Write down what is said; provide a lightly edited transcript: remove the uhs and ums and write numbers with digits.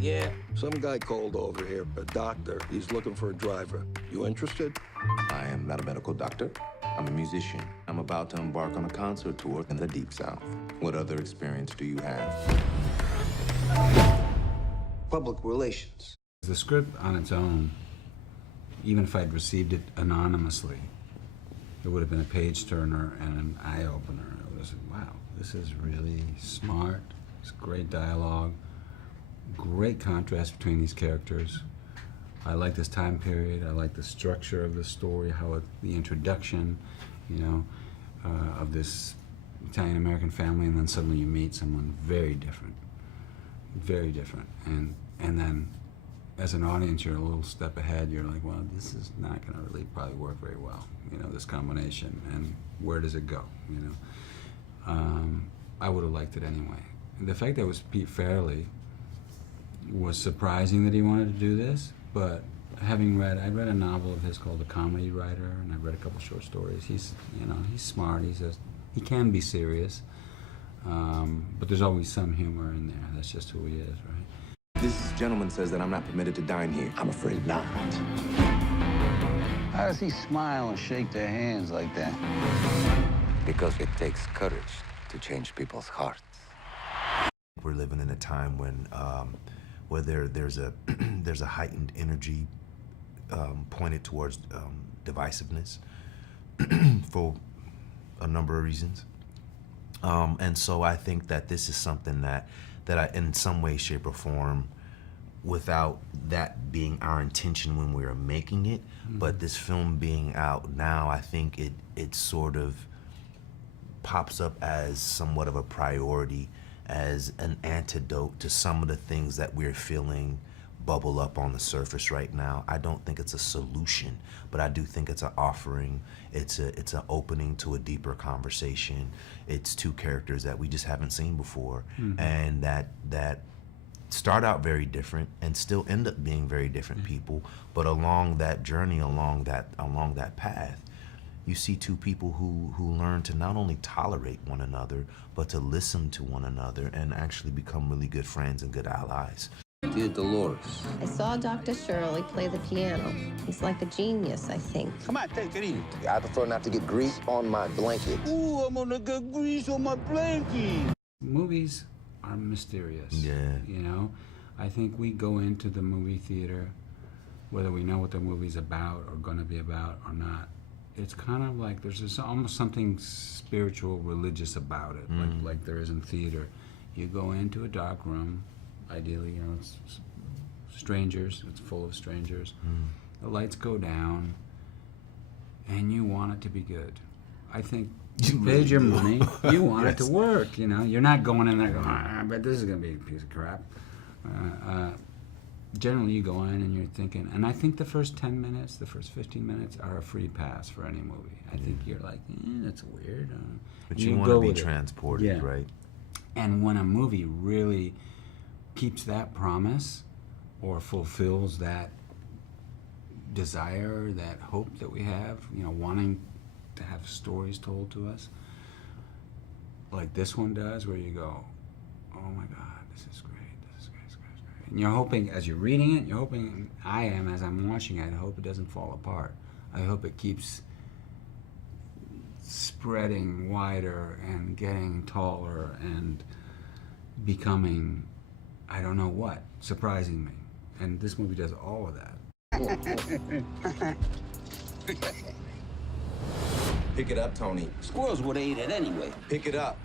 Yeah. Some guy called over here, a doctor. He's looking for a driver. You interested? I am not a medical doctor. I'm a musician. I'm about to embark on a concert tour in the Deep South. What other experience do you have? Public relations. The script on its own, even if I'd received it anonymously, it would have been a page-turner and an eye-opener. It was, wow, this is really smart. It's great dialogue, great contrast between these characters. I like this time period. I like the structure of the story, the introduction, of this Italian-American family, and then suddenly you meet someone very different, and then as an audience, you're a little step ahead. You're like, well, this is not going to really probably work very well, this combination, and where does it go, I would have liked it anyway. The fact that it was Pete Farrelly was surprising that he wanted to do this, but I read a novel of his called The Comedy Writer, and I read a couple short stories. He's smart. He can be serious, but there's always some humor in there. That's just who he is, right? This gentleman says that I'm not permitted to dine here. I'm afraid not. How does he smile and shake their hands like that? Because it takes courage to change people's hearts. We're living in a time when where there's a heightened energy pointed towards divisiveness for a number of reasons. And so I think that this is something that I, in some way, shape, or form, without that being our intention when we were making it, but this film being out now, I think it sort of pops up as somewhat of a priority, as an antidote to some of the things that we're feeling bubble up on the surface right now. I don't think it's a solution, but I do think it's an offering. It's an opening to a deeper conversation. It's two characters that we just haven't seen before, and that start out very different and still end up being very different people. But along that journey, along that path, you see two people who learn to not only tolerate one another, but to listen to one another and actually become really good friends and good allies. Dear Dolores. I saw Dr. Shirley play the piano. He's like a genius, I think. Come on, take it easy. I prefer not to get grease on my blanket. Ooh, I'm gonna get grease on my blanket. Movies are mysterious. Yeah. I think we go into the movie theater, whether we know what the movie's about or going to be about or not. It's kind of like there's almost something spiritual, religious about it, like there is in theater. You go into a dark room, ideally, it's strangers, it's full of strangers. The lights go down, and you want it to be good. I think you paid your money, you want it to work, You're not going in there going, I bet this is going to be a piece of crap. Generally, you go in and you're thinking, and I think the first 10 minutes, the first 15 minutes are a free pass for any movie. I think you're like, that's weird. But you want to be transported, right? And when a movie really keeps that promise or fulfills that desire, that hope that we have, wanting to have stories told to us, like this one does, where you go, oh my God, this is great. And you're hoping, as you're reading it, I am, as I'm watching it, I hope it doesn't fall apart. I hope it keeps spreading wider and getting taller and becoming, I don't know what, surprising me. And this movie does all of that. Pick it up, Tony. Squirrels would have ate it anyway. Pick it up.